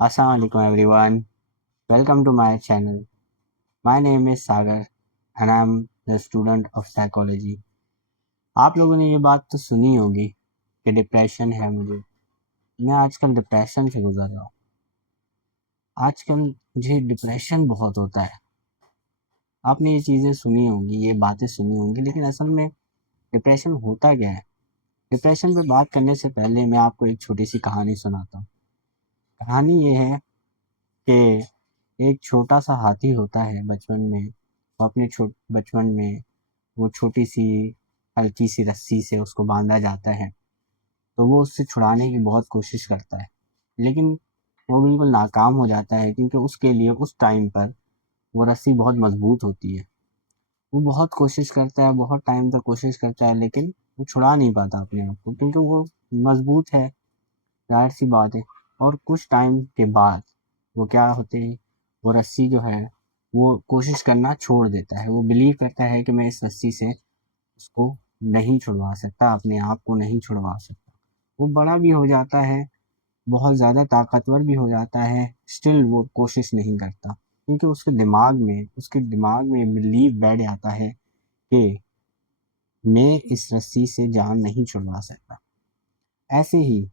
Assalamualaikum everyone. Welcome to my channel. My name is Sagar and I am the student of psychology. आप लोगों ने ये बात तो सुनी होगी कि डिप्रेशन है मुझे। मैं आजकल डिप्रेशन से गुजर रहा हूँ। आजकल मुझे डिप्रेशन बहुत होता है। आपने ये चीज़ें सुनी होंगी, ये बातें सुनी होंगी, लेकिन असल में डिप्रेशन होता क्या है? डिप्रेशन पे बात करने से पहले मैं आपको एक छोटी सी कहानी सुनाता हूँ। कहानी ये है कि एक छोटा सा हाथी होता है बचपन में। वो अपने बचपन में वो छोटी सी हल्की सी रस्सी से उसको बांधा जाता है, तो वो उससे छुड़ाने की बहुत कोशिश करता है, लेकिन वो बिल्कुल नाकाम हो जाता है क्योंकि उसके लिए उस टाइम पर वो रस्सी बहुत मजबूत होती है। वो बहुत कोशिश करता है, बहुत टाइम तक कोशिश करता है, लेकिन वो छुड़ा नहीं पाता अपने आप को क्योंकि वो मजबूत है, जाहिर सी बात है। और कुछ टाइम के बाद वो क्या होते हैं, वो रस्सी जो है वो कोशिश करना छोड़ देता है। वो बिलीव करता है कि मैं इस रस्सी से उसको नहीं छुड़वा सकता, अपने आप को नहीं छुड़वा सकता। वो बड़ा भी हो जाता है, बहुत ज़्यादा ताकतवर भी हो जाता है, स्टिल वो कोशिश नहीं करता क्योंकि उसके दिमाग में बिलीव बैठ जाता है कि मैं इस रस्सी से जान नहीं छुड़वा सकता। ऐसे ही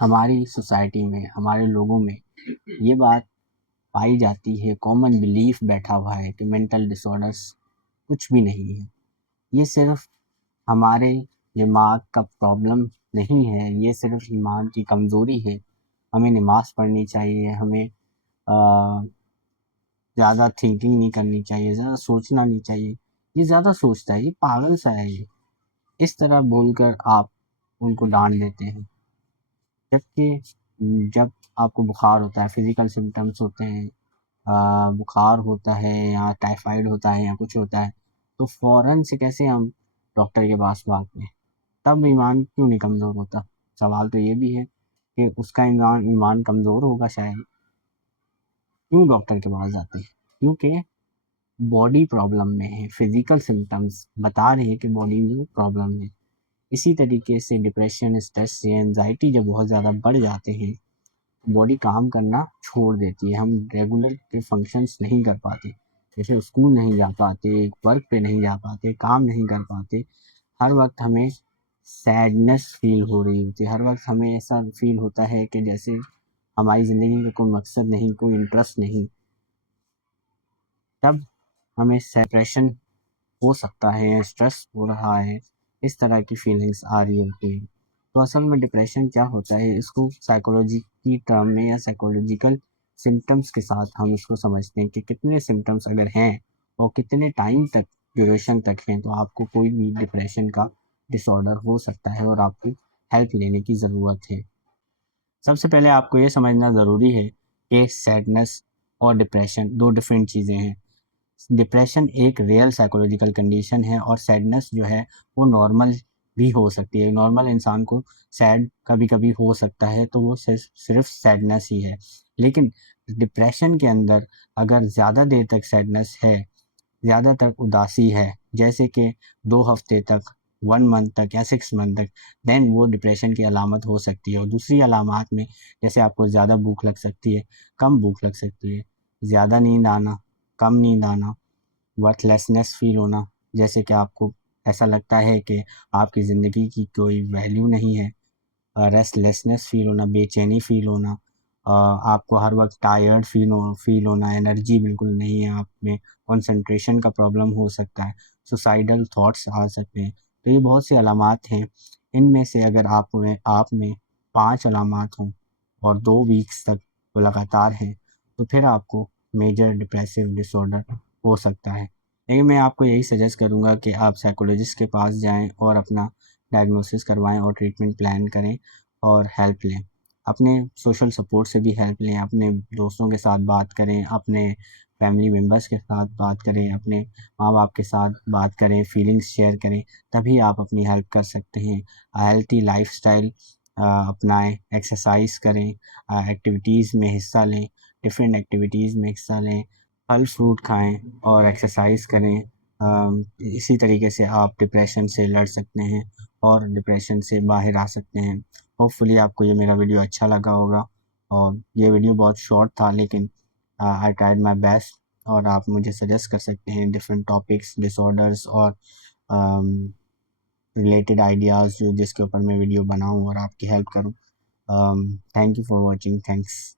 हमारी सोसाइटी में, हमारे लोगों में ये बात पाई जाती है, कॉमन बिलीफ बैठा हुआ है कि मेंटल डिसऑर्डर्स कुछ भी नहीं है। ये सिर्फ हमारे दिमाग का प्रॉब्लम नहीं है, ये सिर्फ ईमान की कमज़ोरी है। हमें नमाज़ पढ़नी चाहिए, हमें ज़्यादा थिंकिंग नहीं करनी चाहिए, ज़्यादा सोचना नहीं चाहिए। ये ज़्यादा सोचता है, ये पागल सा है ये। इस तरह बोलकर आप उनको डाँट देते हैं। जबकि जब आपको बुखार होता है, फिज़िकल सिम्पटम्स होते हैं, बुखार होता है या टाइफाइड होता है या कुछ होता है, तो फ़ौरन से कैसे हम डॉक्टर के पास भागते हैं। तब ईमान क्यों नहीं कमज़ोर होता? सवाल तो ये भी है कि उसका ईमान ईमान कमज़ोर होगा शायद, क्यों डॉक्टर के पास जाते हैं? क्योंकि बॉडी प्रॉब्लम में है, फिज़िकल सिम्पटम्स बता रहे हैं कि बॉडी में प्रॉब्लम है। इसी तरीके से डिप्रेशन, स्ट्रेस या एंग्ज़ायटी जब बहुत ज़्यादा बढ़ जाते हैं, बॉडी काम करना छोड़ देती है। हम रेगुलर के फंक्शंस नहीं कर पाते, जैसे स्कूल नहीं जा पाते, वर्क पे नहीं जा पाते, काम नहीं कर पाते। हर वक़्त हमें सैडनेस फ़ील हो रही होती है, हर वक़्त हमें ऐसा फ़ील होता है कि जैसे हमारी ज़िंदगी का कोई मकसद नहीं, कोई इंटरेस्ट नहीं। तब हमें सेपरेशन हो सकता है या स्ट्रेस हो रहा है, इस तरह की फीलिंग्स आ रही होती हैं। तो असल में डिप्रेशन क्या होता है, इसको साइकोलॉजी की टर्म में या साइकोलॉजिकल सिम्पटम्स के साथ हम इसको समझते हैं कि कितने सिम्पटम्स अगर हैं और कितने टाइम तक ड्यूरेशन तक हैं, तो आपको कोई भी डिप्रेशन का डिसऑर्डर हो सकता है और आपको हेल्प लेने की ज़रूरत है। सबसे पहले आपको ये समझना ज़रूरी है कि सैडनेस और डिप्रेशन 2 डिफरेंट चीज़ें हैं। डिप्रेशन एक रियल साइकोलॉजिकल कंडीशन है और सैडनेस जो है वो नॉर्मल भी हो सकती है। नॉर्मल इंसान को सैड कभी-कभी हो सकता है, तो वो सिर्फ़ सैडनेस ही है। लेकिन डिप्रेशन के अंदर अगर ज़्यादा देर तक सैडनेस है, ज़्यादातर उदासी है, जैसे कि 2 हफ़्ते तक, 1 मंथ तक या 6 मंथ तक, देन वो डिप्रेशन की अलामत हो सकती है। और दूसरी अलामात में जैसे आपको ज़्यादा भूख लग सकती है, कम भूख लग सकती है, ज़्यादा नींद आना, कम नींद आना, वर्थलेसनेस फ़ील होना, जैसे कि आपको ऐसा लगता है कि आपकी ज़िंदगी की कोई वैल्यू नहीं है। रेस्टलेसनेस फ़ील होना, बेचैनी फ़ील होना, आपको हर वक़्त टायर्ड फ़ील होना, एनर्जी बिल्कुल नहीं है आप में, कंसंट्रेशन का प्रॉब्लम हो सकता है, सुसाइडल थॉट्स आ सकते हैं। तो ये बहुत सी अलामात हैं, इनमें से अगर आप में 5 अलामात हों और 2 वीक्स तक वो लगातार हैं, तो फिर आपको मेजर डिप्रेसिव डिसऑर्डर हो सकता है। लेकिन मैं आपको यही सजेस्ट करूँगा कि आप साइकोलॉजिस्ट के पास जाएँ और अपना डायग्नोसिस करवाएँ और ट्रीटमेंट प्लान करें और हेल्प लें। अपने सोशल सपोर्ट से भी हेल्प लें, अपने दोस्तों के साथ बात करें, अपने फैमिली मेंबर्स के साथ बात करें, अपने माँ-बाप के साथ बात करें, फीलिंग्स शेयर करें, तभी आप अपनी हेल्प कर सकते हैं। हेल्थी लाइफ़स्टाइल अपनाएँ, एक्सरसाइज़ करें, एक्टिविटीज़ में हिस्सा लें, डिफरेंट एक्टिविटीज़ में हिस्सा लें, फल-फ्रूट खाएँ और एक्सरसाइज़ करें। इसी तरीके से आप डिप्रेशन से लड़ सकते हैं और डिप्रेशन से बाहर आ सकते हैं। होपफुली आपको ये मेरा वीडियो अच्छा लगा होगा। और ये वीडियो बहुत शॉर्ट था, लेकिन आई ट्राइड माई बेस्ट। और आप मुझे सजेस्ट कर सकते हैं डिफरेंट टॉपिक्स, डिसऑर्डर्स और रिलेटेड आइडियाज़ जो जिसके ऊपर मैं वीडियो बनाऊं और आपकी हेल्प करूं। Thank you for watching. Thanks.